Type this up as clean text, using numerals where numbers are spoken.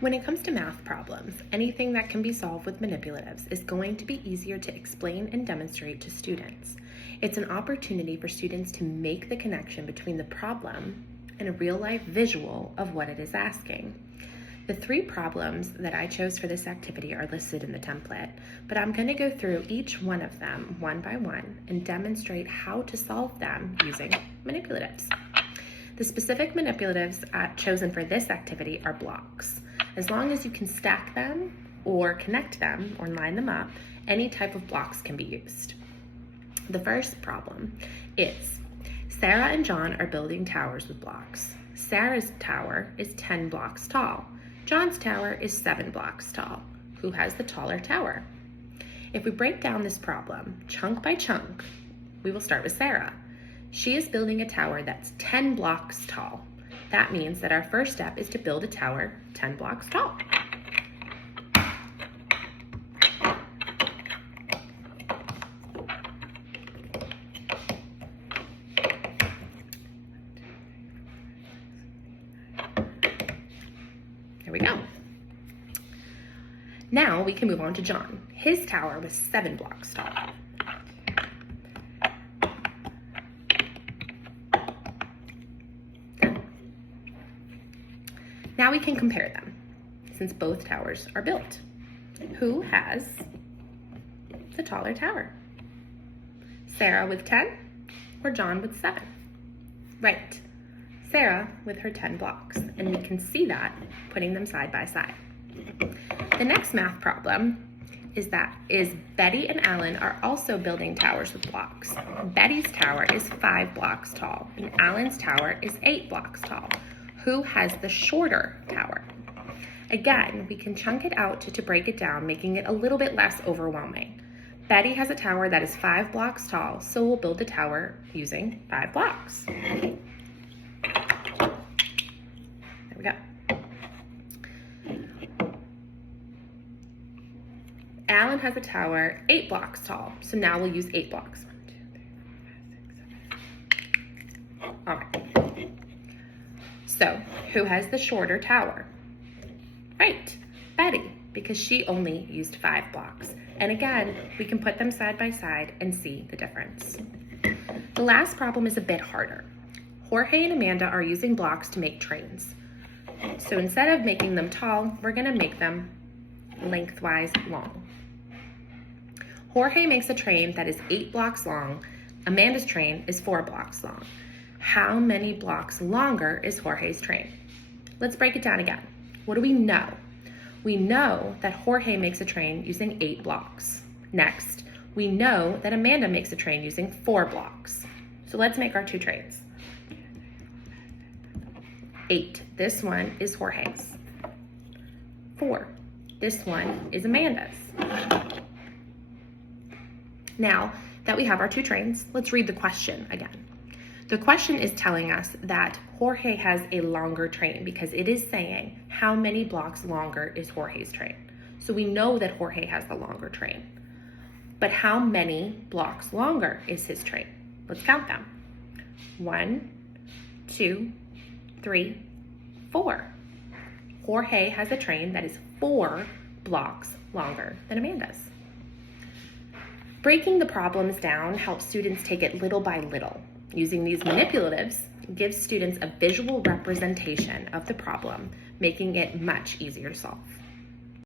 When it comes to math problems, anything that can be solved with manipulatives is going to be easier to explain and demonstrate to students. It's an opportunity for students to make the connection between the problem and a real-life visual of what it is asking. The 3 problems that I chose for this activity are listed in the template, but I'm going to go through each one of them one by one and demonstrate how to solve them using manipulatives. The specific manipulatives chosen for this activity are blocks. As long as you can stack them or connect them or line them up, any type of blocks can be used. The first problem is Sarah and John are building towers with blocks. Sarah's tower is 10 blocks tall. John's tower is 7 blocks tall. Who has the taller tower? If we break down this problem chunk by chunk, we will start with Sarah. She is building a tower that's 10 blocks tall. That means that our first step is to build a tower 10 blocks tall. There we go. Now we can move on to John. His tower was 7 blocks tall. Now we can compare them, since both towers are built. Who has the taller tower? Sarah with 10 or John with 7? Right, Sarah with her 10 blocks, and we can see that putting them side by side. The next math problem is Betty and Alan are also building towers with blocks. Betty's tower is 5 blocks tall, and Alan's tower is 8 blocks tall. Who has the shorter tower? Again, we can chunk it out to break it down, making it a little bit less overwhelming. Betty has a tower that is 5 blocks tall, so we'll build the tower using 5 blocks. There we go. Alan has a tower 8 blocks tall, so now we'll use 8 blocks. 1, 2, 3, 4, 5, 6, 7. All right. So, who has the shorter tower? Right, Betty, because she only used 5 blocks. And again, we can put them side by side and see the difference. The last problem is a bit harder. Jorge and Amanda are using blocks to make trains. So instead of making them tall, we're gonna make them lengthwise long. Jorge makes a train that is 8 blocks long. Amanda's train is 4 blocks long. How many blocks longer is Jorge's train? Let's break it down again. What do we know? We know that Jorge makes a train using 8 blocks. Next, we know that Amanda makes a train using 4 blocks. So let's make our 2 trains. 8, this one is Jorge's. 4, this one is Amanda's. Now that we have our 2 trains, let's read the question again. The question is telling us that Jorge has a longer train because it is saying how many blocks longer is Jorge's train. So we know that Jorge has the longer train. But how many blocks longer is his train? Let's count them. 1, 2, 3, 4. Jorge has a train that is 4 blocks longer than Amanda's. Breaking the problems down helps students take it little by little. Using these manipulatives gives students a visual representation of the problem, making it much easier to solve.